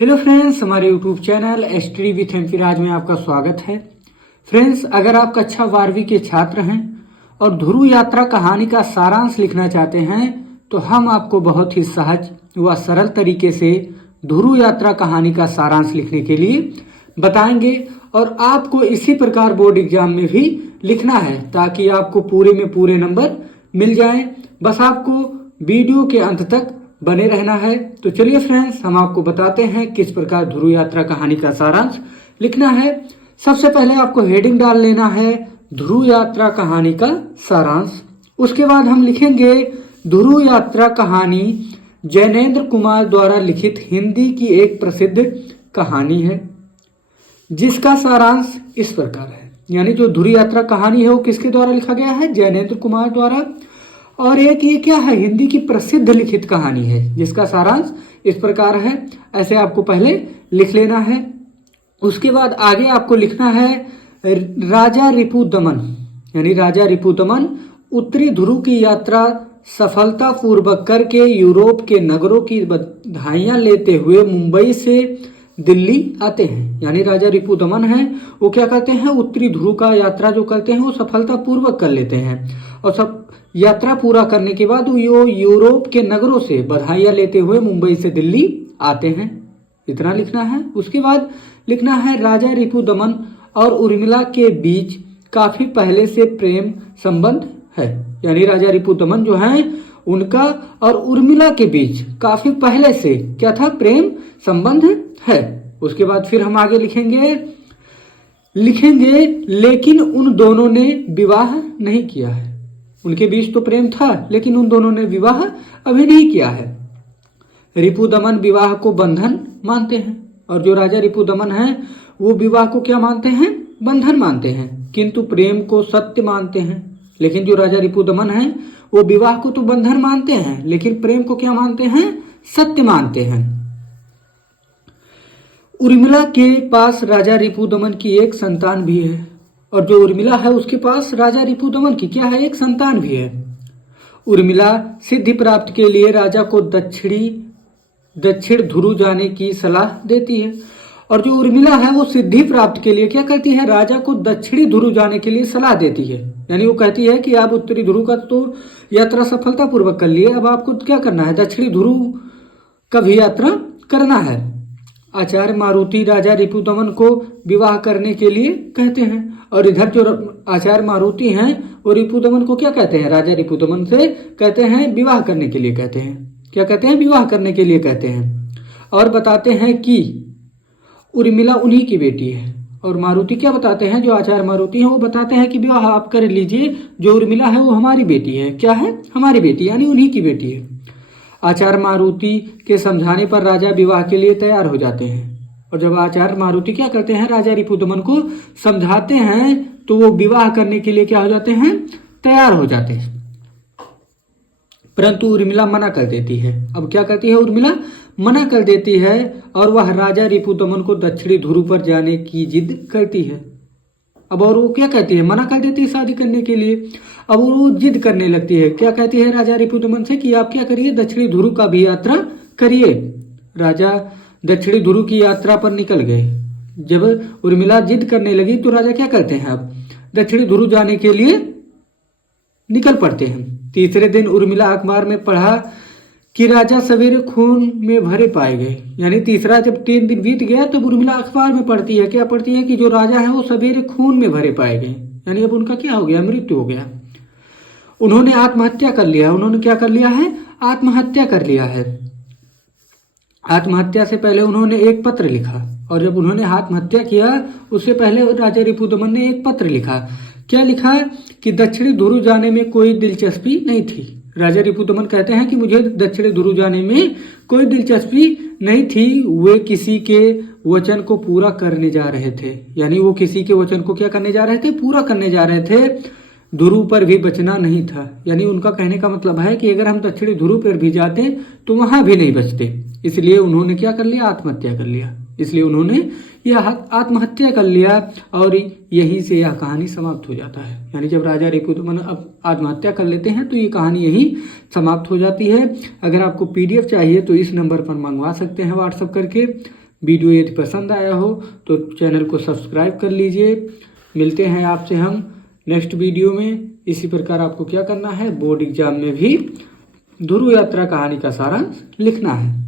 Hello friends, हमारे YouTube channel ST with एमपीराज में आपका स्वागत है। फ्रेंड्स, अगर आप कक्षा 12वीं के छात्र हैं और ध्रुव यात्रा कहानी का सारांश लिखना चाहते हैं तो हम आपको बहुत ही सहज व सरल तरीके से ध्रुव यात्रा कहानी का सारांश लिखने के लिए बताएंगे और आपको इसी प्रकार बोर्ड एग्जाम में भी लिखना है ताकि आपको पूरे में पूरे नंबर मिल जाएं। बस आपको वीडियो के अंत तक बने रहना है। तो चलिए फ्रेंड्स, हम आपको बताते हैं किस प्रकार ध्रुव यात्रा कहानी का सारांश लिखना है। सबसे पहले आपको हेडिंग डाल लेना है ध्रुव यात्रा कहानी का सारांश। उसके बाद हम लिखेंगे ध्रुव यात्रा कहानी जैनेन्द्र कुमार द्वारा लिखित हिंदी की एक प्रसिद्ध कहानी है जिसका सारांश इस प्रकार है। यानी जो ध्रुव यात्रा कहानी है वो किसके द्वारा लिखा गया है? जैनेन्द्र कुमार द्वारा। और एक ये क्या है? हिंदी की प्रसिद्ध लिखित कहानी है जिसका सारांश इस प्रकार है। ऐसे आपको पहले लिख लेना है। उसके बाद आगे आपको लिखना है राजा रिपुदमन, यानी राजा रिपुदमन उत्तरी ध्रुव की यात्रा सफलतापूर्वक करके यूरोप के नगरों की बधाइयां लेते हुए मुंबई से दिल्ली आते हैं। यानी राजा रिपुदमन है वो क्या करते हैं? उत्तरी ध्रुव का यात्रा जो करते हैं वो सफलतापूर्वक कर लेते हैं और सब यात्रा पूरा करने के बाद वो यूरोप के नगरों से बधाइयां लेते हुए मुंबई से दिल्ली आते हैं। इतना लिखना है। उसके बाद लिखना है राजा रिपुदमन और उर्मिला के बीच काफी पहले से प्रेम संबंध है। यानी राजा रिपुदमन जो है उनका और उर्मिला के बीच काफी पहले से क्या था? प्रेम संबंध है। उसके बाद फिर हम आगे लिखेंगे लेकिन उन दोनों ने विवाह नहीं किया है। उनके बीच तो प्रेम था लेकिन उन दोनों ने विवाह अभी नहीं किया है। रिपुदमन विवाह को बंधन मानते हैं और जो राजा रिपुदमन है वो विवाह को क्या मानते हैं? बंधन मानते हैं, किंतु प्रेम को सत्य मानते हैं। लेकिन जो राजा रिपुदमन है वो विवाह को तो बंधन मानते हैं लेकिन प्रेम को क्या मानते हैं? सत्य मानते हैं। उर्मिला के पास राजा रिपुदमन की एक संतान भी है और जो उर्मिला है उसके पास राजा रिपुदमन की क्या है? एक संतान भी है। उर्मिला सिद्धि प्राप्त के लिए राजा को दक्षिण ध्रुव जाने की सलाह देती है और जो उर्मिला है वो सिद्धि प्राप्त के लिए क्या करती है? राजा को दक्षिणी ध्रुव जाने के लिए सलाह देती है। यानी वो कहती है कि आप उत्तरी ध्रुव का तो यात्रा सफलतापूर्वक कर लिए, अब आपको क्या करना है? दक्षिणी ध्रुव का भी यात्रा करना है। आचार्य मारुति राजा रिपुदमन को विवाह करने के लिए कहते हैं और इधर जो आचार्य मारुति हैं वो रिपुदमन को क्या कहते हैं? राजा रिपुदमन से कहते हैं विवाह करने के लिए कहते हैं। क्या कहते हैं? विवाह करने के लिए कहते हैं और बताते हैं कि उर्मिला उन्हीं की बेटी है। और मारुति क्या बताते हैं? जो आचार्य मारुति हैं वो बताते हैं कि विवाह आप कर लीजिए, जो उर्मिला है वो हमारी बेटी है। क्या है? हमारी बेटी, यानी उन्हीं की बेटी है। आचार्य मारुति के समझाने पर राजा विवाह के लिए तैयार हो जाते हैं और जब आचार्य मारुति क्या करते हैं? राजा रिपुदमन को समझाते हैं तो वो विवाह करने के लिए क्या हो जाते हैं? तैयार हो जाते हैं। परंतु उर्मिला मना कर देती है। अब क्या करती है? उर्मिला मना कर देती है और वह राजा रिपुदमन को दक्षिणी ध्रुव पर जाने की जिद करती है। अब और वो क्या कहती है? मना कर देती है शादी करने के लिए। अब वो जिद करने लगती है। क्या कहती है राजा रिपुदमन से कि आप क्या करिए? दक्षिणी ध्रुव का भी यात्रा करिए। राजा दक्षिणी ध्रुव की यात्रा पर निकल गए। जब उर्मिला जिद करने लगी तो राजा क्या करते हैं? अब दक्षिणी ध्रुव जाने के लिए निकल पड़ते हैं। तीसरे दिन उर्मिला अखबार में पढ़ा कि राजा सवेरे खून में भरे पाए गए। यानी तीसरा जब 3 दिन बीत गया तो उर्मिला अखबार में पढ़ती है। क्या पढ़ती है? कि जो राजा है वो सवेरे खून में भरे पाए गए। यानी अब उनका क्या हो गया? मृत्यु हो गया। उन्होंने आत्महत्या कर लिया। उन्होंने क्या कर लिया है? आत्महत्या कर लिया है। आत्महत्या से पहले उन्होंने एक पत्र लिखा और जब उन्होंने आत्महत्या किया उससे पहले राजा रिपुदमन ने एक पत्र लिखा। क्या लिखा? कि दक्षिणी ध्रुव जाने में कोई दिलचस्पी नहीं थी। राजा रिपुदमन कहते हैं कि मुझे दक्षिणी ध्रुव जाने में कोई दिलचस्पी नहीं थी। वे किसी के वचन को पूरा करने जा रहे थे। यानी वो किसी के वचन को क्या करने जा रहे थे? पूरा करने जा रहे थे। ध्रुव पर भी बचना नहीं था। यानी उनका कहने का मतलब है कि अगर हम दक्षिणी ध्रुव पर भी जाते तो वहां भी नहीं बचते। इसलिए उन्होंने क्या कर लिया? आत्महत्या कर लिया। इसलिए उन्होंने यह आत्महत्या कर लिया और यहीं से यह कहानी समाप्त हो जाता है। यानी जब राजा रिपुदमन अब आत्महत्या कर लेते हैं तो ये कहानी यहीं समाप्त हो जाती है। अगर आपको PDF चाहिए तो इस नंबर पर मंगवा सकते हैं व्हाट्सएप करके। वीडियो यदि पसंद आया हो तो चैनल को सब्सक्राइब कर लीजिए। मिलते हैं आपसे हम नेक्स्ट वीडियो में। इसी प्रकार आपको क्या करना है, बोर्ड एग्जाम में भी ध्रुव यात्रा कहानी का सारांश लिखना है।